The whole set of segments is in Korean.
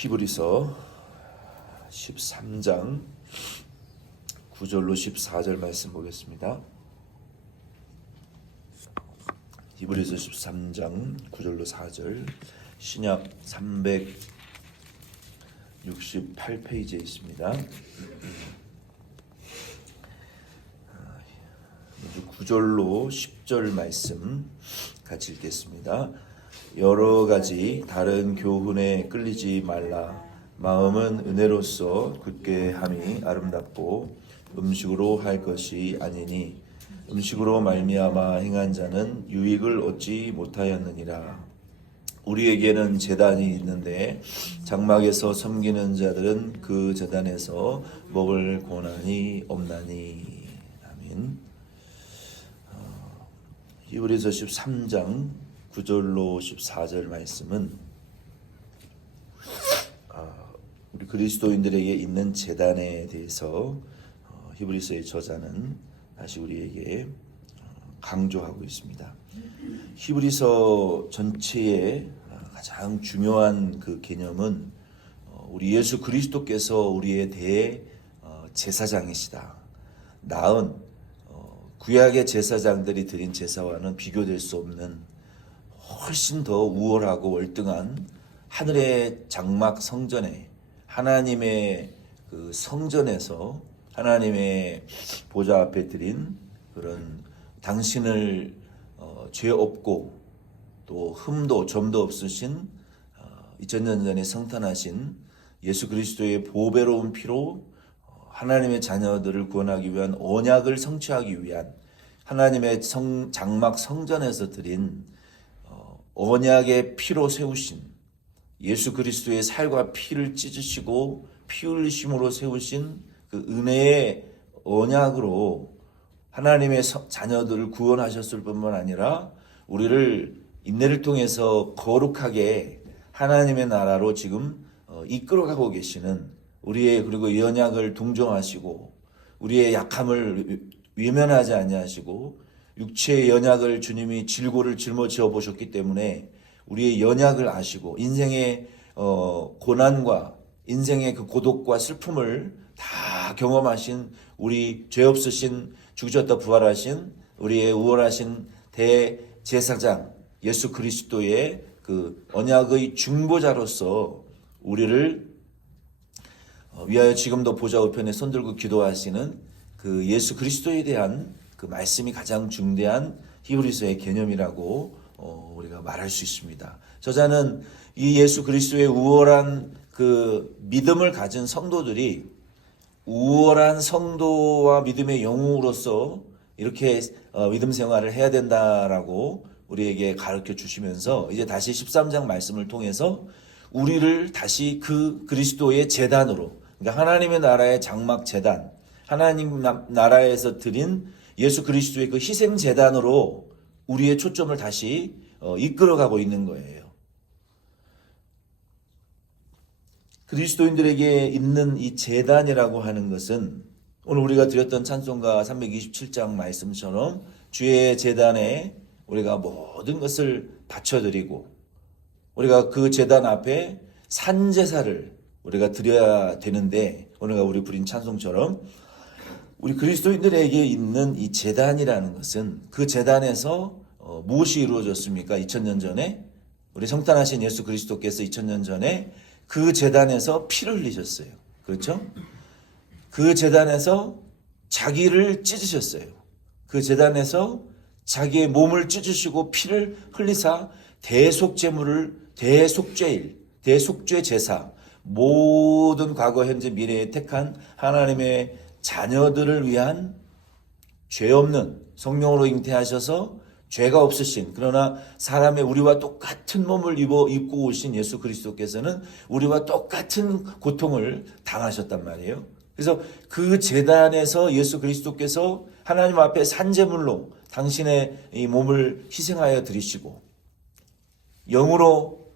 히브리서 13장 9절로 14절 말씀 보겠습니다. 히브리서 13장 9절로 4절 신약 368페이지에 있습니다. 먼저 9절로 10절 말씀 같이 읽겠습니다. 여러 가지 다른 교훈에 끌리지 말라. 마음은 은혜로서 굳게 함이 아름답고 음식으로 할 것이 아니니 음식으로 말미암아 행한 자는 유익을 얻지 못하였느니라. 우리에게는 제단이 있는데 장막에서 섬기는 자들은 그 제단에서 먹을 고난이 없나니. 아멘. 히브리서 13장 9절로 14절 말씀은 우리 그리스도인들에게 있는 제단에 대해서 히브리서의 저자는 다시 우리에게 강조하고 있습니다. 히브리서 전체의 가장 중요한 그 개념은 우리 예수 그리스도께서 우리의 대제사장이시다. 나은 구약의 제사장들이 드린 제사와는 비교될 수 없는 훨씬 더 우월하고 월등한 하늘의 장막 성전에 하나님의 그 성전에서 하나님의 보좌 앞에 드린 그런 당신을 죄 없고 또 흠도 점도 없으신 2000년 전에 성탄하신 예수 그리스도의 보배로운 피로 하나님의 자녀들을 구원하기 위한 언약을 성취하기 위한 하나님의 장막 성전에서 드린 언약의 피로 세우신 예수 그리스도의 살과 피를 찢으시고 피 흘리심으로 세우신 그 은혜의 언약으로 하나님의 자녀들을 구원하셨을 뿐만 아니라 우리를 인내를 통해서 거룩하게 하나님의 나라로 지금 이끌어가고 계시는 우리의 그리고 이 언약을 동정하시고 우리의 약함을 외면하지 아니하시고 육체의 연약을 주님이 질고를 짊어지어 보셨기 때문에 우리의 연약을 아시고 인생의 고난과 인생의 그 고독과 슬픔을 다 경험하신 우리 죄 없으신 죽으셨다 부활하신 우리의 우월하신 대제사장 예수 그리스도의 그 언약의 중보자로서 우리를 위하여 지금도 보좌 우편에 손들고 기도하시는 그 예수 그리스도에 대한 그 말씀이 가장 중대한 히브리서의 개념이라고 우리가 말할 수 있습니다. 저자는 이 예수 그리스도의 우월한 그 믿음을 가진 성도들이 우월한 성도와 믿음의 영웅으로서 이렇게 믿음 생활을 해야 된다라고 우리에게 가르쳐 주시면서 이제 다시 13장 말씀을 통해서 우리를 다시 그 그리스도의 제단으로, 그러니까 하나님의 나라의 장막 제단, 하나님 나라에서 드린 예수 그리스도의 그 희생 제단으로 우리의 초점을 다시 이끌어가고 있는 거예요. 그리스도인들에게 있는 이 제단이라고 하는 것은 오늘 우리가 드렸던 찬송가 327장 말씀처럼 주의 제단에 우리가 모든 것을 바쳐드리고 우리가 그 제단 앞에 산제사를 우리가 드려야 되는데 오늘 우리 부린 찬송처럼 우리 그리스도인들에게 있는 이 제단이라는 것은 그 제단에서 무엇이 이루어졌습니까? 2000년 전에 우리 성탄하신 예수 그리스도께서 2000년 전에 그 제단에서 피를 흘리셨어요. 그렇죠? 그 제단에서 자기를 찢으셨어요. 그 제단에서 자기의 몸을 찢으시고 피를 흘리사 대속제물을 대속죄 제사 모든 과거 현재 미래에 택한 하나님의 자녀들을 위한 죄 없는 성령으로 잉태하셔서 죄가 없으신 그러나 사람의 우리와 똑같은 몸을 입고 오신 예수 그리스도께서는 우리와 똑같은 고통을 당하셨단 말이에요. 그래서 그 제단에서 예수 그리스도께서 하나님 앞에 산제물로 당신의 이 몸을 희생하여 드리시고 영으로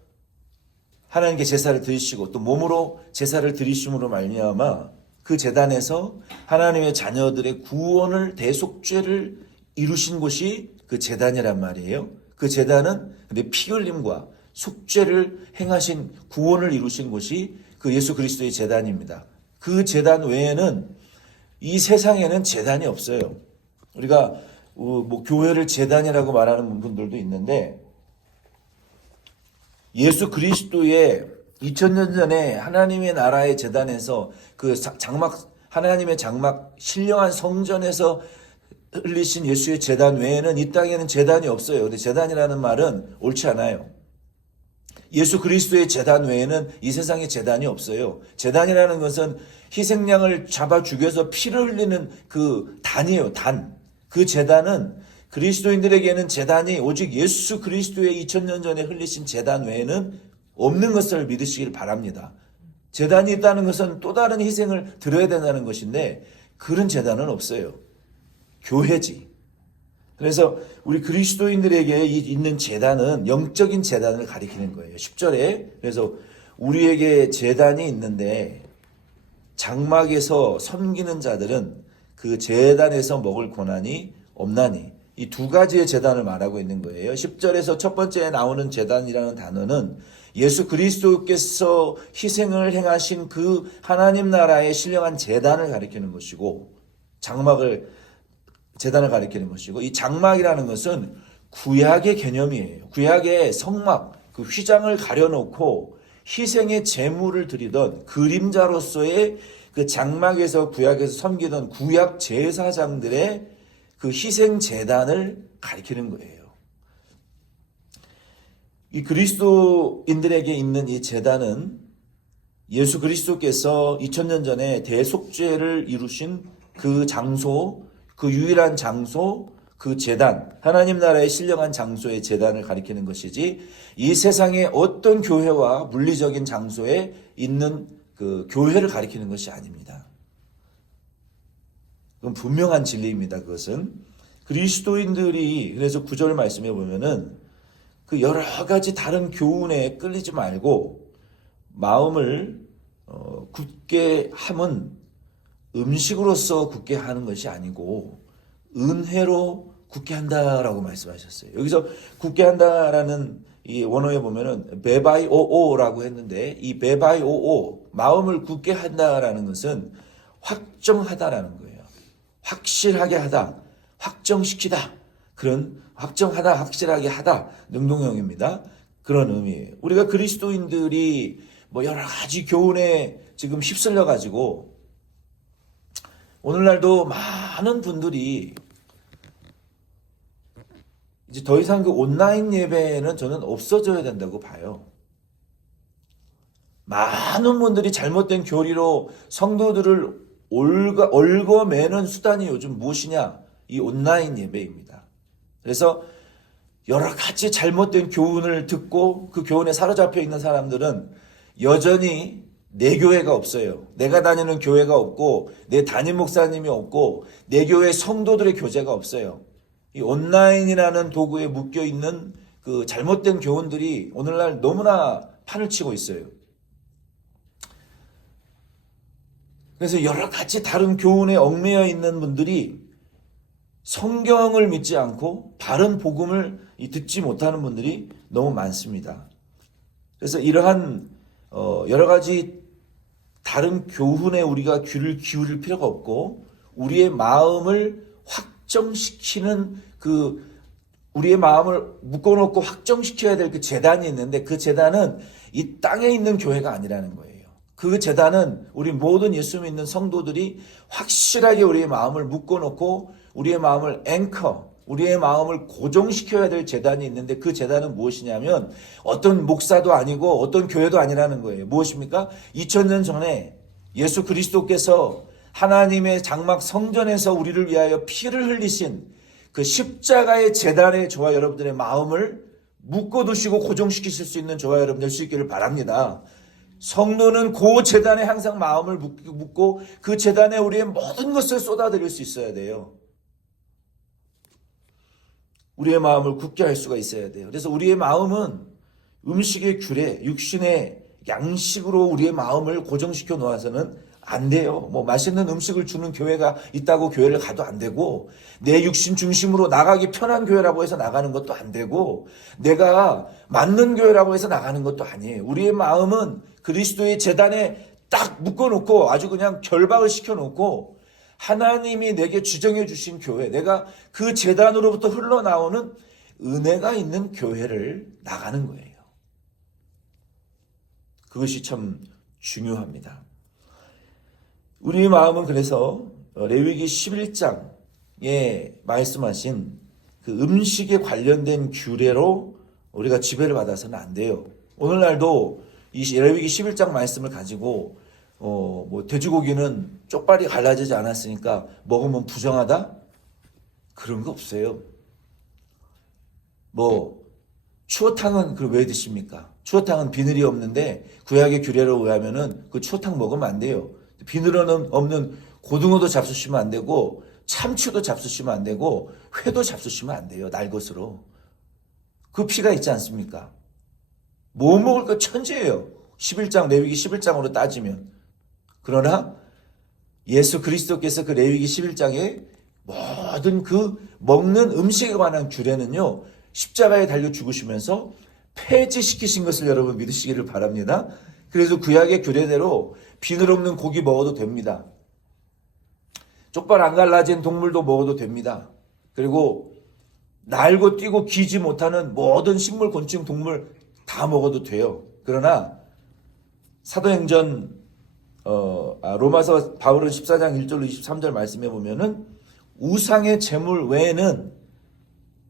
하나님께 제사를 드리시고 또 몸으로 제사를 드리심으로 말미암아 그 제단에서 하나님의 자녀들의 구원을 대속죄를 이루신 곳이 그 제단이란 말이에요. 그 제단은 근데 피 흘림과 속죄를 행하신 구원을 이루신 곳이 그 예수 그리스도의 제단입니다. 그 제단 외에는 이 세상에는 제단이 없어요. 우리가 뭐 교회를 제단이라고 말하는 분들도 있는데 예수 그리스도의 2000년 전에 하나님의 나라의 제단에서 그 하나님의 장막 신령한 성전에서 흘리신 예수의 제단 외에는 이 땅에는 제단이 없어요. 근데 제단이라는 말은 옳지 않아요. 예수 그리스도의 제단 외에는 이 세상에 제단이 없어요. 제단이라는 것은 희생양을 잡아 죽여서 피를 흘리는 그 단이에요. 단. 그 제단은 그리스도인들에게는 제단이 오직 예수 그리스도의 2000년 전에 흘리신 제단 외에는 없는 것을 믿으시길 바랍니다. 제단이 있다는 것은 또 다른 희생을 드려야 된다는 것인데 그런 제단은 없어요. 교회지. 그래서 우리 그리스도인들에게 있는 제단은 영적인 제단을 가리키는 거예요. 10절에. 그래서 우리에게 제단이 있는데 장막에서 섬기는 자들은 그 제단에서 먹을 고난이 없나니. 이 두 가지의 제단을 말하고 있는 거예요. 10절에서 첫 번째에 나오는 제단이라는 단어는 예수 그리스도께서 희생을 행하신 그 하나님 나라의 신령한 제단을 가리키는 것이고 제단을 가리키는 것이고 이 장막이라는 것은 구약의 개념이에요. 구약의 성막, 그 휘장을 가려놓고 희생의 제물을 드리던 그림자로서의 그 장막에서 구약에서 섬기던 구약 제사장들의 그 희생 제단을 가리키는 거예요. 이 그리스도인들에게 있는 이 제단은 예수 그리스도께서 2000년 전에 대속죄를 이루신 그 장소, 그 유일한 장소, 그 제단, 하나님 나라의 신령한 장소의 제단을 가리키는 것이지 이 세상의 어떤 교회와 물리적인 장소에 있는 그 교회를 가리키는 것이 아닙니다. 그건 분명한 진리입니다. 그것은 그리스도인들이 그래서 9절 말씀해 보면은 그 여러 가지 다른 교훈에 끌리지 말고 마음을 굳게 함은 음식으로서 굳게 하는 것이 아니고 은혜로 굳게 한다라고 말씀하셨어요. 여기서 굳게 한다라는 이 원어에 보면은 베바이오오라고 했는데 이 베바이오오 마음을 굳게 한다라는 것은 확정하다라는 거예요. 확실하게 하다, 확정시키다. 그런 확정하다, 확실하게 하다 능동형입니다. 그런 의미예요. 우리가 그리스도인들이 뭐 여러 가지 교훈에 지금 휩쓸려 가지고 오늘날도 많은 분들이 이제 더 이상 그 온라인 예배는 저는 없어져야 된다고 봐요. 많은 분들이 잘못된 교리로 성도들을 얽어매는 수단이 요즘 무엇이냐? 이 온라인 예배입니다. 그래서 여러 가지 잘못된 교훈을 듣고 그 교훈에 사로잡혀 있는 사람들은 여전히 내 교회가 없어요. 내가 다니는 교회가 없고 내 담임 목사님이 없고 내 교회 성도들의 교제가 없어요. 이 온라인이라는 도구에 묶여 있는 그 잘못된 교훈들이 오늘날 너무나 판을 치고 있어요. 그래서 여러 가지 다른 교훈에 얽매여 있는 분들이 성경을 믿지 않고 바른 복음을 듣지 못하는 분들이 너무 많습니다. 그래서 이러한 여러 가지 다른 교훈에 우리가 귀를 기울일 필요가 없고 우리의 마음을 확정시키는 우리의 마음을 묶어놓고 확정시켜야 될 그 제단이 있는데 그 제단은 이 땅에 있는 교회가 아니라는 거예요. 그 제단은 우리 모든 예수 믿는 성도들이 확실하게 우리의 마음을 묶어놓고 우리의 마음을 우리의 마음을 고정시켜야 될 제단이 있는데 그 제단은 무엇이냐면 어떤 목사도 아니고 어떤 교회도 아니라는 거예요. 무엇입니까? 2000년 전에 예수 그리스도께서 하나님의 장막 성전에서 우리를 위하여 피를 흘리신 그 십자가의 제단에 저와 여러분들의 마음을 묶어두시고 고정시키실 수 있는 저와 여러분 될 수 있기를 바랍니다. 성도는 그 제단에 항상 마음을 묶고 그 제단에 우리의 모든 것을 쏟아드릴 수 있어야 돼요. 우리의 마음을 굳게 할 수가 있어야 돼요. 그래서 우리의 마음은 음식의 규례, 육신의 양식으로 우리의 마음을 고정시켜 놓아서는 안 돼요. 뭐 맛있는 음식을 주는 교회가 있다고 교회를 가도 안 되고, 내 육신 중심으로 나가기 편한 교회라고 해서 나가는 것도 안 되고, 내가 맞는 교회라고 해서 나가는 것도 아니에요. 우리의 마음은 그리스도의 제단에 딱 묶어놓고 아주 그냥 결박을 시켜놓고, 하나님이 내게 지정해 주신 교회, 내가 그 제단으로부터 흘러나오는 은혜가 있는 교회를 나가는 거예요. 그것이 참 중요합니다. 우리 마음은 그래서 레위기 11장에 말씀하신 그 음식에 관련된 규례로 우리가 지배를 받아서는 안 돼요. 오늘날도 이 레위기 11장 말씀을 가지고 뭐 돼지고기는 쪽발이 갈라지지 않았으니까 먹으면 부정하다? 그런 거 없어요. 뭐 추어탕은 그 왜 드십니까? 추어탕은 비늘이 없는데 구약의 규례로 의하면은 그 추어탕 먹으면 안 돼요. 비늘은 없는 고등어도 잡수시면 안 되고 참치도 잡수시면 안 되고 회도 잡수시면 안 돼요. 날 것으로. 그 피가 있지 않습니까? 뭐 먹을 거 천지예요. 11장 레위기 11장으로 따지면. 그러나 예수 그리스도께서 그 레위기 11장에 모든 그 먹는 음식에 관한 규례는요, 십자가에 달려 죽으시면서 폐지시키신 것을 여러분 믿으시기를 바랍니다. 그래서 구약의 규례대로 비늘 없는 고기 먹어도 됩니다. 쪽발 안 갈라진 동물도 먹어도 됩니다. 그리고 날고 뛰고 기지 못하는 모든 식물, 곤충, 동물 다 먹어도 돼요. 그러나 사도행전 로마서 바울은 14장 1절로 23절 말씀해 보면은 우상의 제물 외에는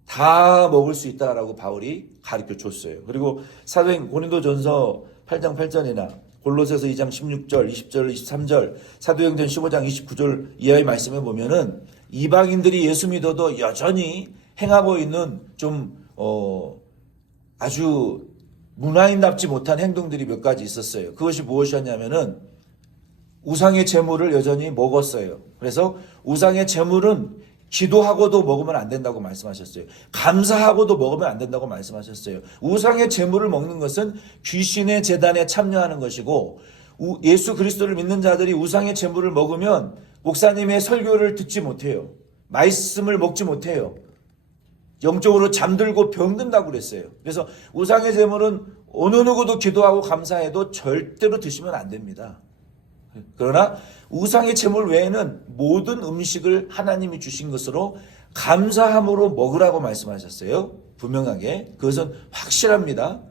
다 먹을 수 있다라고 바울이 가르쳐 줬어요. 그리고 사도행 고린도전서 8장 8절이나 골로새서 2장 16절, 20절, 23절, 사도행전 15장 29절 이하의 말씀에 보면은 이방인들이 예수 믿어도 여전히 행하고 있는 좀 아주 문화인답지 못한 행동들이 몇 가지 있었어요. 그것이 무엇이었냐면은 우상의 제물을 여전히 먹었어요. 그래서 우상의 제물은 기도하고도 먹으면 안 된다고 말씀하셨어요. 감사하고도 먹으면 안 된다고 말씀하셨어요. 우상의 제물을 먹는 것은 귀신의 제단에 참여하는 것이고, 예수 그리스도를 믿는 자들이 우상의 제물을 먹으면 목사님의 설교를 듣지 못해요. 말씀을 먹지 못해요. 영적으로 잠들고 병든다고 그랬어요. 그래서 우상의 제물은 어느 누구도 기도하고 감사해도 절대로 드시면 안 됩니다. 그러나 우상의 제물 외에는 모든 음식을 하나님이 주신 것으로 감사함으로 먹으라고 말씀하셨어요. 분명하게. 그것은 확실합니다.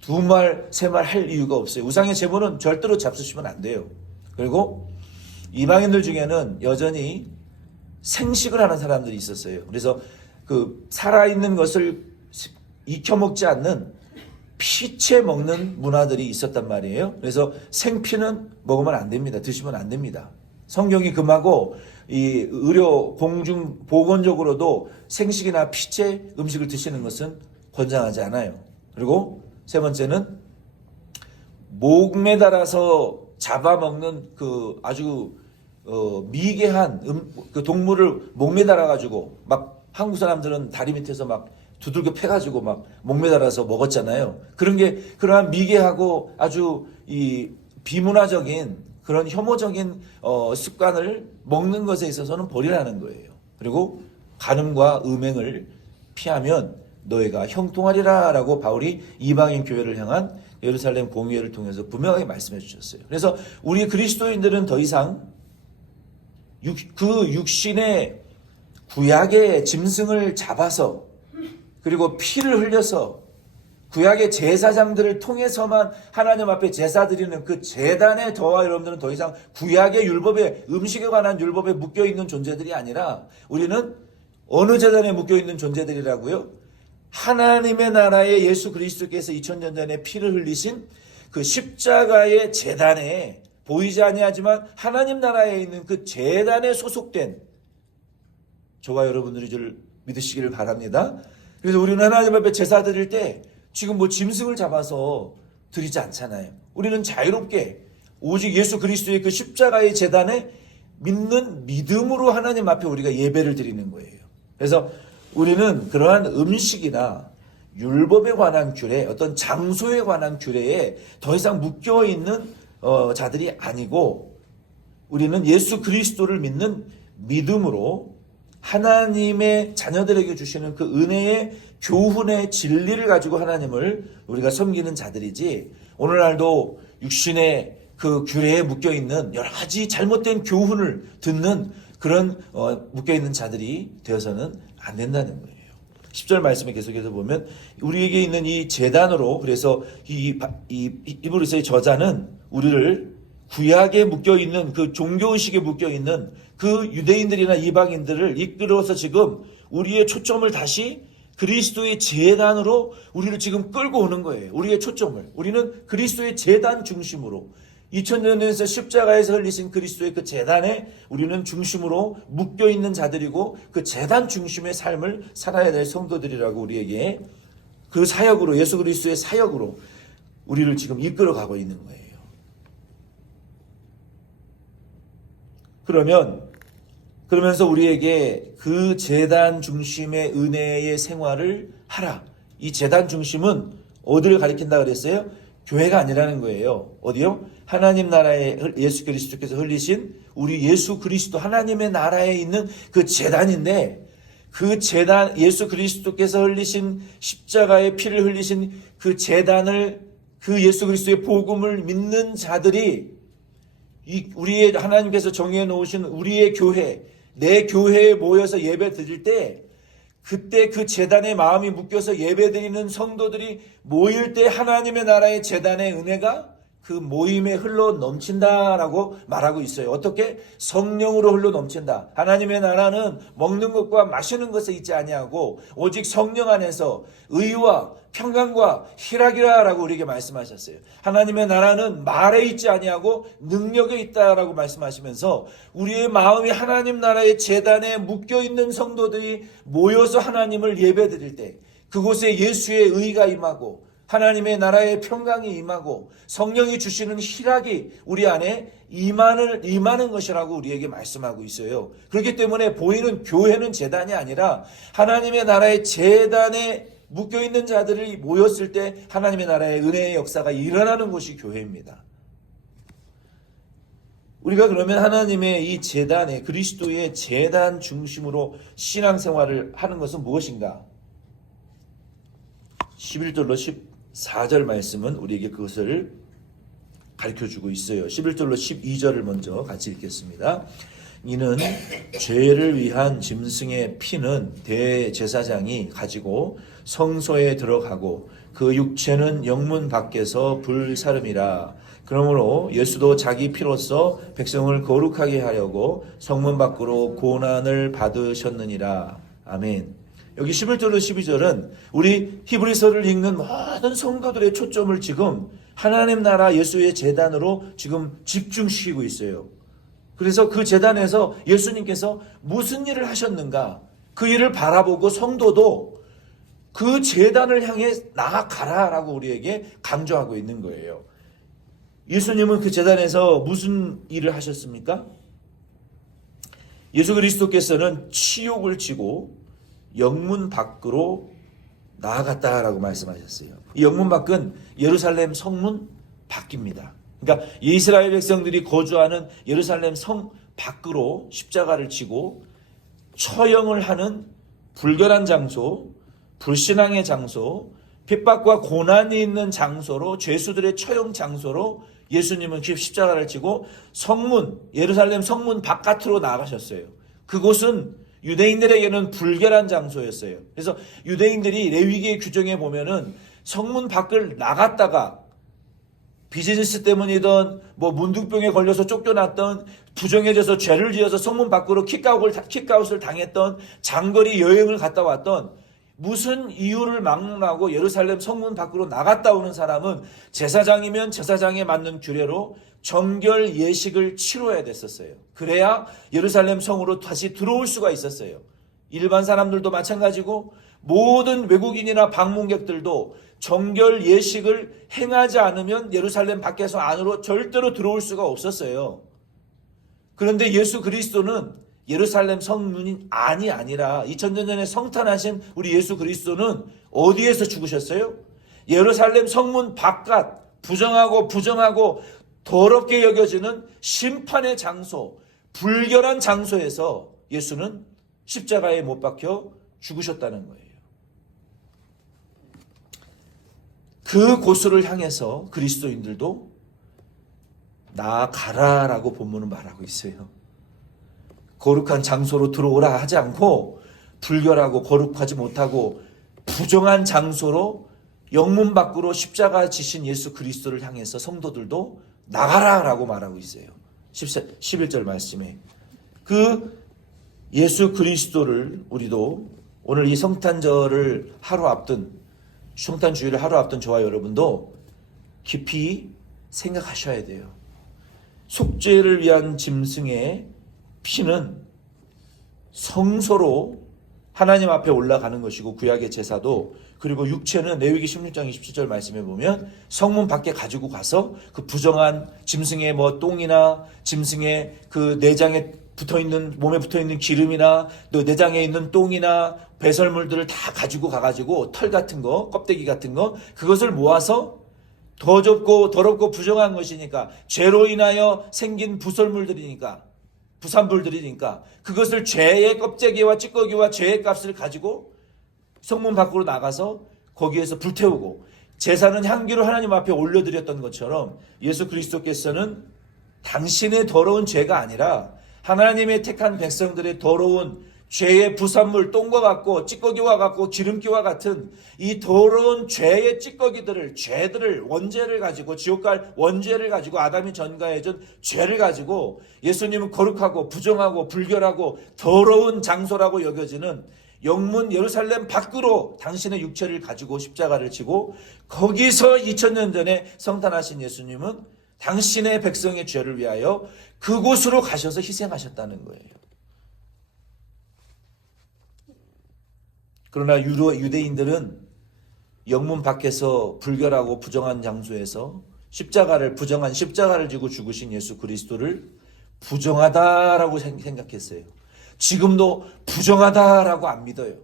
두 말, 세 말 할 이유가 없어요. 우상의 제물은 절대로 잡수시면 안 돼요. 그리고 이방인들 중에는 여전히 생식을 하는 사람들이 있었어요. 그래서 그 살아있는 것을 익혀먹지 않는 피채 먹는 문화들이 있었단 말이에요. 그래서 생피는 먹으면 안 됩니다. 드시면 안 됩니다. 성경이 금하고 이 의료 공중 보건적으로도 생식이나 피채 음식을 드시는 것은 권장하지 않아요. 그리고 세 번째는 목 매달아서 잡아먹는 그 아주 미개한 그 동물을 목 매달아 가지고 막 한국 사람들은 다리 밑에서 막 두들겨 패가지고 막 목매달아서 먹었잖아요. 그러한 미개하고 아주 이 비문화적인 그런 혐오적인 습관을 먹는 것에 있어서는 버리라는 거예요. 그리고 간음과 음행을 피하면 너희가 형통하리라 라고 바울이 이방인 교회를 향한 예루살렘 공의회를 통해서 분명하게 말씀해 주셨어요. 그래서 우리 그리스도인들은 더 이상 그 육신의 구약의 짐승을 잡아서 그리고 피를 흘려서 구약의 제사장들을 통해서만 하나님 앞에 제사 드리는 그 제단에 저와 여러분들은 더 이상 구약의 율법에, 음식에 관한 율법에 묶여있는 존재들이 아니라 우리는 어느 제단에 묶여있는 존재들이라고요? 하나님의 나라에 예수 그리스도께서 2000년 전에 피를 흘리신 그 십자가의 제단에 보이지 아니하지만 하나님 나라에 있는 그 제단에 소속된 저와 여러분들이 줄 믿으시기를 바랍니다. 그래서 우리는 하나님 앞에 제사 드릴 때 지금 뭐 짐승을 잡아서 드리지 않잖아요. 우리는 자유롭게 오직 예수 그리스도의 그 십자가의 제단에 믿는 믿음으로 하나님 앞에 우리가 예배를 드리는 거예요. 그래서 우리는 그러한 음식이나 율법에 관한 규례, 어떤 장소에 관한 규례에 더 이상 묶여있는 자들이 아니고 우리는 예수 그리스도를 믿는 믿음으로 하나님의 자녀들에게 주시는 그 은혜의 교훈의 진리를 가지고 하나님을 우리가 섬기는 자들이지, 오늘날도 육신의 그 규례에 묶여있는 여러 가지 잘못된 교훈을 듣는 그런 묶여있는 자들이 되어서는 안 된다는 거예요. 10절 말씀에 계속해서 보면 우리에게 있는 이 제단으로, 그래서 이 히브리서의 저자는 우리를 구약에 묶여있는 그 종교의식에 묶여있는 그 유대인들이나 이방인들을 이끌어서 지금 우리의 초점을 다시 그리스도의 제단으로 우리를 지금 끌고 오는 거예요. 우리의 초점을. 우리는 그리스도의 제단 중심으로, 2000년에서 십자가에서 흘리신 그리스도의 그 제단에 우리는 중심으로 묶여있는 자들이고, 그 제단 중심의 삶을 살아야 될 성도들이라고 우리에게 그 사역으로, 예수 그리스도의 사역으로 우리를 지금 이끌어가고 있는 거예요. 그러면서 우리에게 그 제단 중심의 은혜의 생활을 하라. 이 제단 중심은 어디를 가리킨다 그랬어요? 교회가 아니라는 거예요. 어디요? 하나님 나라에 예수 그리스도께서 흘리신 우리 예수 그리스도 하나님의 나라에 있는 그 제단인데, 그 제단, 예수 그리스도께서 흘리신 십자가의 피를 흘리신 그 제단을, 그 예수 그리스도의 복음을 믿는 자들이 우리의 하나님께서 정해 놓으신 우리의 교회, 내 교회에 모여서 예배 드릴 때, 그때 그 제단에 마음이 묶여서 예배 드리는 성도들이 모일 때 하나님의 나라의 제단의 은혜가 그 모임에 흘러 넘친다라고 말하고 있어요. 어떻게? 성령으로 흘러 넘친다. 하나님의 나라는 먹는 것과 마시는 것에 있지 아니하고 오직 성령 안에서 의와 평강과 희락이라라고 우리에게 말씀하셨어요. 하나님의 나라는 말에 있지 아니하고 능력에 있다라고 말씀하시면서 우리의 마음이 하나님 나라의 제단에 묶여있는 성도들이 모여서 하나님을 예배드릴 때 그곳에 예수의 의가 임하고 하나님의 나라의 평강이 임하고 성령이 주시는 희락이 우리 안에 임하는 것이라고 우리에게 말씀하고 있어요. 그렇기 때문에 보이는 교회는 제단이 아니라 하나님의 나라의 제단에 묶여있는 자들이 모였을 때 하나님의 나라의 은혜의 역사가 일어나는 곳이 교회입니다. 우리가 그러면 하나님의 이 제단에, 그리스도의 제단 중심으로 신앙생활을 하는 것은 무엇인가? 11절로 14절 말씀은 우리에게 그것을 가르쳐주고 있어요. 11절로 12절을 먼저 같이 읽겠습니다. 이는 죄를 위한 짐승의 피는 대제사장이 가지고 성소에 들어가고 그 육체는 영문 밖에서 불사름이라. 그러므로 예수도 자기 피로써 백성을 거룩하게 하려고 성문 밖으로 고난을 받으셨느니라. 아멘. 여기 11절로 12절은 우리 히브리서를 읽는 모든 성도들의 초점을 지금 하나님 나라 예수의 제단으로 지금 집중시키고 있어요. 그래서 그 제단에서 예수님께서 무슨 일을 하셨는가, 그 일을 바라보고 성도도 그 제단을 향해 나아가라라고 우리에게 강조하고 있는 거예요. 예수님은 그 제단에서 무슨 일을 하셨습니까? 예수 그리스도께서는 치욕을 지고 영문 밖으로 나아갔다라고 말씀하셨어요. 이 영문 밖은 예루살렘 성문 밖입니다. 그러니까 이스라엘 백성들이 거주하는 예루살렘 성 밖으로 십자가를 지고 처형을 하는 불결한 장소, 불신앙의 장소, 핍박과 고난이 있는 장소로, 죄수들의 처형 장소로 예수님은 십자가를 지고 성문, 예루살렘 성문 바깥으로 나가셨어요. 그곳은 유대인들에게는 불결한 장소였어요. 그래서 유대인들이 레위기의 규정에 보면은 성문 밖을 나갔다가 비즈니스 때문이든 문둥병에 걸려서 쫓겨났던, 부정해져서 죄를 지어서 성문 밖으로 킥아웃을 당했던, 장거리 여행을 갔다 왔던, 무슨 이유를 막론하고 예루살렘 성문 밖으로 나갔다 오는 사람은 제사장이면 제사장에 맞는 규례로 정결 예식을 치러야 됐었어요. 그래야 예루살렘 성으로 다시 들어올 수가 있었어요. 일반 사람들도 마찬가지고 모든 외국인이나 방문객들도 정결 예식을 행하지 않으면 예루살렘 밖에서 안으로 절대로 들어올 수가 없었어요. 그런데 예수 그리스도는 예루살렘 성문이 아니라 2000년 전에 성탄하신 우리 예수 그리스도는 어디에서 죽으셨어요? 예루살렘 성문 바깥, 부정하고 더럽게 여겨지는 심판의 장소, 불결한 장소에서 예수는 십자가에 못 박혀 죽으셨다는 거예요. 그 곳을 향해서 그리스도인들도 나아가라라고 본문은 말하고 있어요. 거룩한 장소로 들어오라 하지 않고 불결하고 거룩하지 못하고 부정한 장소로 영문 밖으로 십자가 지신 예수 그리스도를 향해서 성도들도 나가라라고 말하고 있어요. 11절 말씀에 그 예수 그리스도를 우리도 오늘 이 성탄절을 하루 앞둔 성탄주의를 하루 앞둔 저와 여러분도 깊이 생각하셔야 돼요. 속죄를 위한 짐승의 피는 성소로 하나님 앞에 올라가는 것이고 구약의 제사도 그리고 육체는 레위기 16장 27절 말씀에 보면 성문 밖에 가지고 가서 그 부정한 짐승의 똥이나 짐승의 그 내장에 붙어있는 몸에 붙어있는 기름이나 또 내장에 있는 똥이나 배설물들을 다 가지고 가가지고 털 같은 거 껍데기 같은 거 그것을 모아서 더 좁고 더럽고 부정한 것이니까 죄로 인하여 생긴 부설물들이니까 부산물들이니까 그것을 죄의 껍데기와 찌꺼기와 죄의 값을 가지고 성문 밖으로 나가서 거기에서 불태우고 제사는 향기로 하나님 앞에 올려드렸던 것처럼 예수 그리스도께서는 당신의 더러운 죄가 아니라 하나님의 택한 백성들의 더러운 죄의 부산물 똥과 같고 찌꺼기와 같고 기름기와 같은 이 더러운 죄의 찌꺼기들을 죄들을 원죄를 가지고 지옥 갈 원죄를 가지고 아담이 전가해준 죄를 가지고 예수님은 거룩하고 부정하고 불결하고 더러운 장소라고 여겨지는 영문 예루살렘 밖으로 당신의 육체를 가지고 십자가를 지고 거기서 2000년 전에 성탄하신 예수님은 당신의 백성의 죄를 위하여 그곳으로 가셔서 희생하셨다는 거예요. 그러나 유대인들은 영문 밖에서 불결하고 부정한 장소에서 부정한 십자가를 지고 죽으신 예수 그리스도를 부정하다라고 생각했어요. 지금도 부정하다라고 안 믿어요.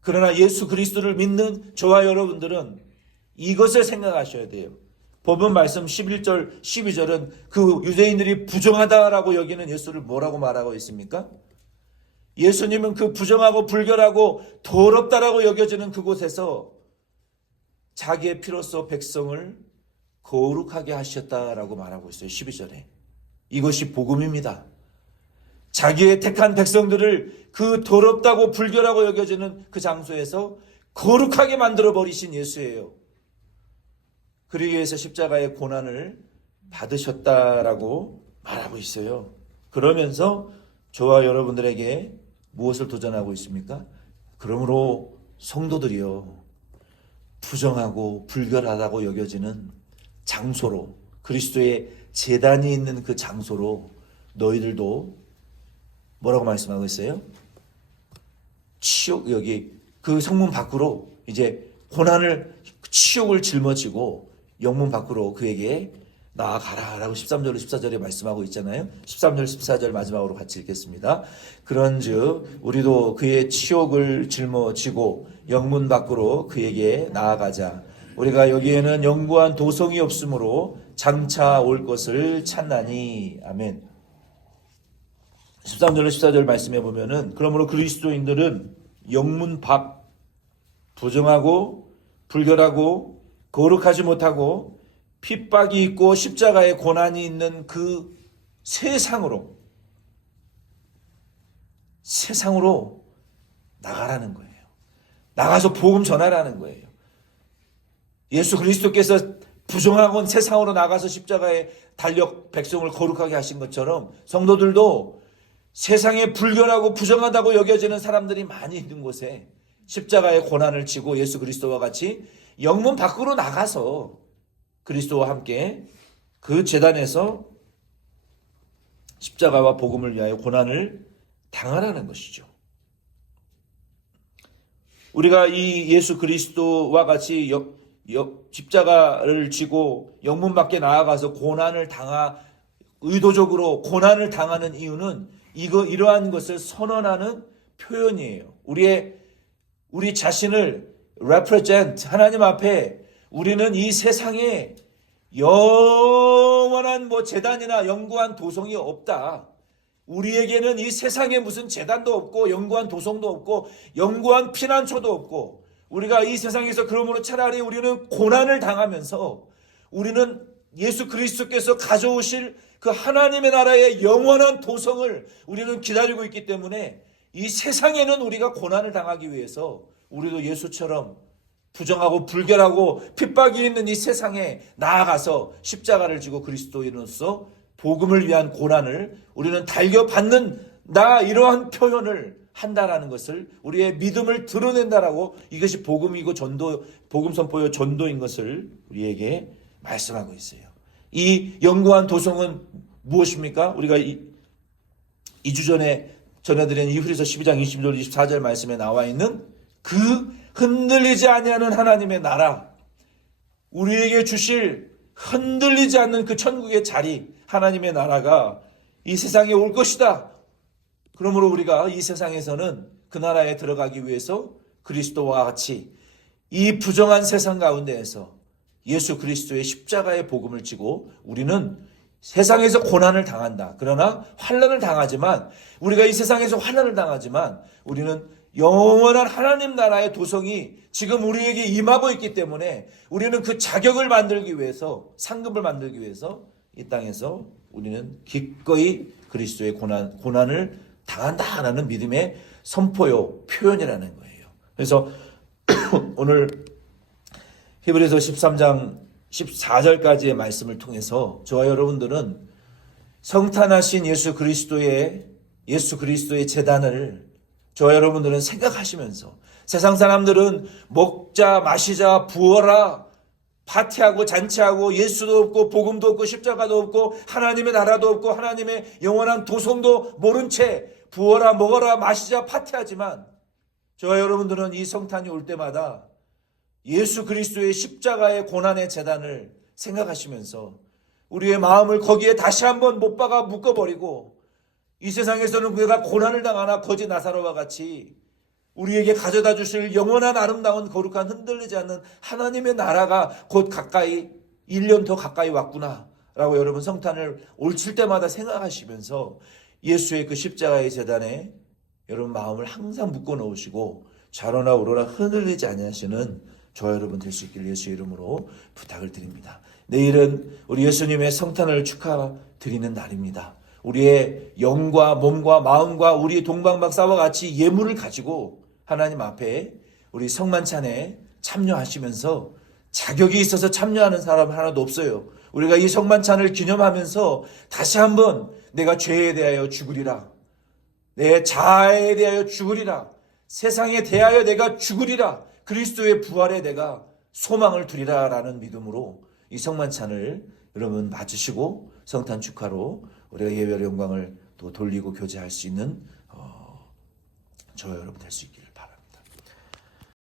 그러나 예수 그리스도를 믿는 저와 여러분들은 이것을 생각하셔야 돼요. 본문 말씀 11절, 12절은 그 유대인들이 부정하다라고 여기는 예수를 뭐라고 말하고 있습니까? 예수님은 그 부정하고 불결하고 더럽다라고 여겨지는 그곳에서 자기의 피로써 백성을 거룩하게 하셨다라고 말하고 있어요. 12절에. 이것이 복음입니다. 자기의 택한 백성들을 그 더럽다고 불결하고 여겨지는 그 장소에서 거룩하게 만들어버리신 예수예요. 그러기 위해서 십자가의 고난을 받으셨다라고 말하고 있어요. 그러면서 저와 여러분들에게 무엇을 도전하고 있습니까? 그러므로 성도들이요, 부정하고 불결하다고 여겨지는 장소로, 그리스도의 제단이 있는 그 장소로 너희들도 뭐라고 말씀하고 있어요? 여기 그 성문 밖으로 이제 고난을, 치욕을 짊어지고 영문 밖으로 그에게 나아가라라고 13절 14절에 말씀하고 있잖아요. 13절 14절 마지막으로 같이 읽겠습니다. 그런즉 우리도 그의 치욕을 짊어지고 영문 밖으로 그에게 나아가자. 우리가 여기에는 영구한 도성이 없으므로 장차 올 것을 찾나니. 아멘. 13절 14절 말씀해 보면은 그러므로 그리스도인들은 영문 밖, 부정하고 불결하고 거룩하지 못하고 핍박이 있고 십자가의 고난이 있는 그 세상으로 나가라는 거예요. 나가서 복음 전하라는 거예요. 예수 그리스도께서 부정하고 세상으로 나가서 십자가에 달려 백성을 거룩하게 하신 것처럼 성도들도 세상에 불결하고 부정하다고 여겨지는 사람들이 많이 있는 곳에 십자가의 고난을 지고 예수 그리스도와 같이 영문 밖으로 나가서 그리스도와 함께 그 제단에서 십자가와 복음을 위하여 고난을 당하라는 것이죠. 우리가 이 예수 그리스도와 같이 십자가를 지고 영문 밖에 나아가서 의도적으로 고난을 당하는 이유는 이러한 것을 선언하는 표현이에요. 우리 자신을 represent 하나님 앞에 우리는 이 세상에 영원한 영원한 뭐 제단이나 영구한 도성이 없다. 우리에게는 이 세상에 무슨 제단도 없고 영구한 도성도 없고 영구한 피난처도 없고, 우리가 이 세상에서 그러므로 차라리 우리는 고난을 당하면서 우리는 예수 그리스도께서 가져오실 그 하나님의 나라의 영원한 도성을 우리는 기다리고 있기 때문에, 이 세상에는 우리가 고난을 당하기 위해서 우리도 예수처럼 부정하고 불결하고 핍박이 있는 이 세상에 나아가서 십자가를 지고 그리스도인으로서 복음을 위한 고난을 우리는 달겨받는다, 이러한 표현을 한다라는 것을, 우리의 믿음을 드러낸다라고, 이것이 복음이고 전도, 복음 선포요 전도인 것을 우리에게 말씀하고 있어요. 이 영구한 도성은 무엇입니까? 우리가 2주 전에 전해드린 히브리서 12장 20절 24절 말씀에 나와 있는 그 흔들리지 아니하는 하나님의 나라, 우리에게 주실 흔들리지 않는 그 천국의 자리, 하나님의 나라가 이 세상에 올 것이다. 그러므로 우리가 이 세상에서는 그 나라에 들어가기 위해서 그리스도와 같이 이 부정한 세상 가운데에서 예수 그리스도의 십자가의 복음을 지고 우리는 세상에서 고난을 당한다. 그러나 환난을 당하지만, 우리가 이 세상에서 환난을 당하지만 우리는 영원한 하나님 나라의 도성이 지금 우리에게 임하고 있기 때문에 우리는 그 자격을 만들기 위해서, 상급을 만들기 위해서 이 땅에서 우리는 기꺼이 그리스도의 고난을 당한다라는 믿음의 선포요, 표현이라는 거예요. 그래서 오늘 히브리서 13장 14절까지의 말씀을 통해서 저와 여러분들은 성탄하신 예수 그리스도의 제단을 저와 여러분들은 생각하시면서, 세상 사람들은 먹자 마시자 부어라 파티하고 잔치하고 예수도 없고 복음도 없고 십자가도 없고 하나님의 나라도 없고 하나님의 영원한 도성도 모른 채 부어라 먹어라 마시자 파티하지만, 저와 여러분들은 이 성탄이 올 때마다 예수 그리스도의 십자가의 고난의 제단을 생각하시면서 우리의 마음을 거기에 다시 한번 못 박아 묶어버리고, 이 세상에서는 그가 고난을 당하나 거지 나사로와 같이 우리에게 가져다 주실 영원한 아름다운 거룩한 흔들리지 않는 하나님의 나라가 곧 가까이, 1년 더 가까이 왔구나 라고 여러분 성탄을 올칠 때마다 생각하시면서 예수의 그 십자가의 제단에 여러분 마음을 항상 묶어 놓으시고 좌로나 우로나 흔들리지 아니하시는 저와 여러분 될 수 있기를 예수의 이름으로 부탁을 드립니다. 내일은 우리 예수님의 성탄을 축하드리는 날입니다. 우리의 영과 몸과 마음과 우리 동방박사와 같이 예물을 가지고 하나님 앞에 우리 성만찬에 참여하시면서, 자격이 있어서 참여하는 사람 하나도 없어요. 우리가 이 성만찬을 기념하면서 다시 한번 내가 죄에 대하여 죽으리라, 내 자아에 대하여 죽으리라, 세상에 대하여 내가 죽으리라, 그리스도의 부활에 내가 소망을 두리라 라는 믿음으로 이 성만찬을 여러분 맞으시고 성탄 축하로 우리가 예배의 영광을 또 돌리고 교제할 수 있는 저와 여러분 될 수 있기를 바랍니다.